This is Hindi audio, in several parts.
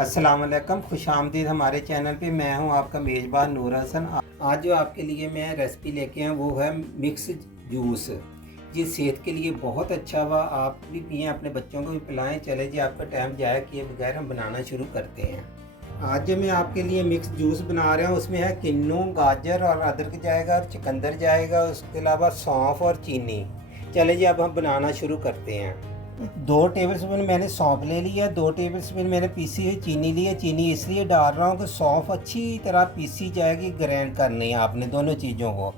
अस्सलाम वालेकुम, खुशामदीद हमारे चैनल पे। मैं हूं आपका मेज़बान नूर हसन। आज जो आपके लिए मैं रेसिपी लेके आया वो है मिक्स जूस। ये सेहत के लिए बहुत अच्छा हुआ, आप भी पिएँ, अपने बच्चों को भी पिलाएं। चले जी, आपका टाइम जाया किए बगैर हम बनाना शुरू करते हैं। आज जो मैं आपके लिए मिक्स जूस बना रहा हूँ उसमें है किन्नू, गाजर और अदरक जाएगा और चुकंदर जाएगा, उसके अलावा सौंफ और चीनी। चले जी, अब हम बनाना शुरू करते हैं। 2 टेबलस्पून मैंने सौंफ ले लिया, 2 टेबलस्पून मैंने पीसी हुई चीनी ली है। चीनी इसलिए डाल रहा हूँ कि सौंफ अच्छी तरह पीसी जाएगी, ग्राइंड करनी है आपने दोनों चीज़ों को।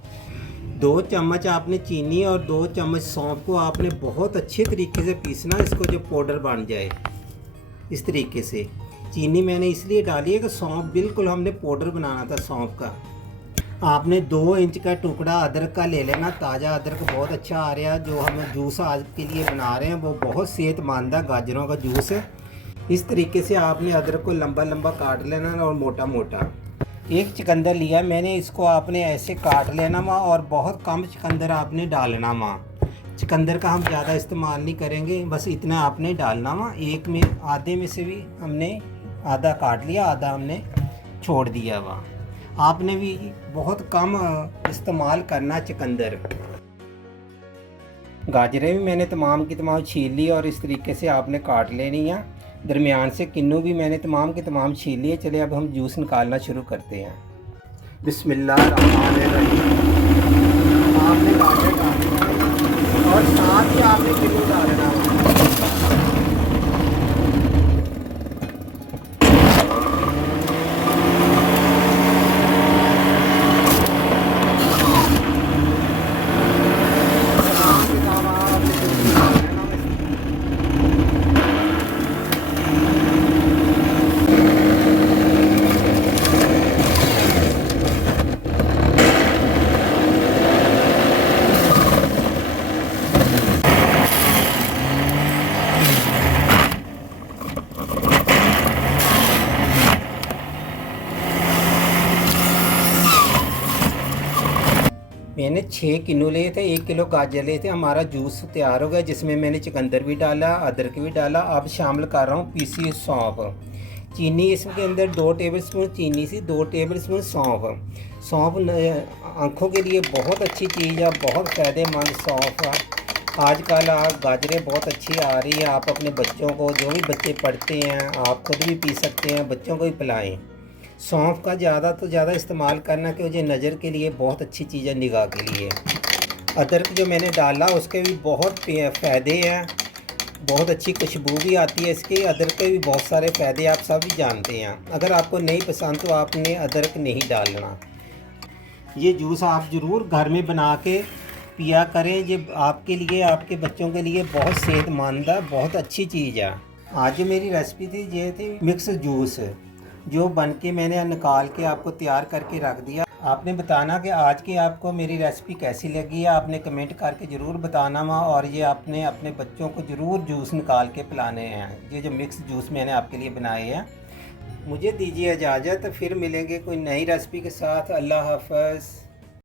2 चम्मच आपने चीनी और 2 चम्मच सौंफ को आपने बहुत अच्छे तरीके से पीसना, इसको जो पाउडर बन जाए इस तरीके से। चीनी मैंने इसलिए डाली है कि सौंफ बिल्कुल हमने पाउडर बनाना था सौंफ का। आपने 2 इंच का टुकड़ा अदरक का ले लेना, ताज़ा अदरक बहुत अच्छा आ रहा है। जो हम जूस आज के लिए बना रहे हैं वो बहुत सेहतमंद है, गाजरों का जूस है। इस तरीके से आपने अदरक को लंबा लंबा काट लेना और मोटा मोटा। एक चुकंदर लिया मैंने, इसको आपने ऐसे काट लेना माँ, और बहुत कम चुकंदर आपने डालना माँ। चुकंदर का हम ज़्यादा इस्तेमाल नहीं करेंगे, बस इतना आपने डालना माँ। एक में आधे में से भी हमने आधा काट लिया, आधा हमने छोड़ दिया वहाँ। आपने भी बहुत कम इस्तेमाल करना चुकंदर। गाजरें भी मैंने तमाम की तमाम छील ली और इस तरीके से आपने काट लेनी है। दरमियान से किन्नू भी मैंने तमाम की तमाम छील लिए। चले अब हम जूस निकालना शुरू करते हैं। बिस्मिल्लाहिर्रहमानिर्रहीम। आपने गाजर डालना और साथ ही आपने किन्नू डालना। मैंने 6 किलो लिए थे, 1 किलो गाजर लिए थे। हमारा जूस तैयार हो गया, जिसमें मैंने चुकंदर भी डाला, अदरक भी डाला। अब शामिल कर रहा हूँ पीसी हुई सौंफ। चीनी इसके अंदर 2 टेबलस्पून चीनी सी, 2 टेबलस्पून सौंफ। सौंफ आँखों के लिए बहुत अच्छी चीज़ है, बहुत फ़ायदेमंद सौंफ है। आजकल गाजरें बहुत अच्छी आ रही है। आप अपने बच्चों को, जो भी बच्चे पढ़ते हैं, आप खुद भी पी सकते हैं, बच्चों को भी पिलाएं। सौंफ का ज़्यादा तो ज़्यादा इस्तेमाल करना, क्योंकि नज़र के लिए बहुत अच्छी चीज़ है, निगाह के लिए। अदरक जो मैंने डाला उसके भी बहुत फ़ायदे हैं, बहुत अच्छी खुशबू भी आती है इसकी। अदरक के भी बहुत सारे फ़ायदे आप सब भी जानते हैं। अगर आपको नहीं पसंद तो आपने अदरक नहीं डालना। ये जूस आप ज़रूर घर में बना के पिया करें। ये आपके लिए, आपके बच्चों के लिए बहुत सेहतमंद है, बहुत अच्छी चीज़ है। आज जो मेरी रेसिपी थी ये थी मिक्स जूस, जो बन के मैंने निकाल के आपको तैयार करके रख दिया। आपने बताना कि आज की आपको मेरी रेसिपी कैसी लगी है, आपने कमेंट करके ज़रूर बताना माँ। और ये आपने अपने बच्चों को ज़रूर जूस निकाल के पिलाने हैं, ये जो मिक्स जूस मैंने आपके लिए बनाए हैं। मुझे दीजिए इजाज़त, फिर मिलेंगे कोई नई रेसिपी के साथ। अल्लाह हाफ़िज़।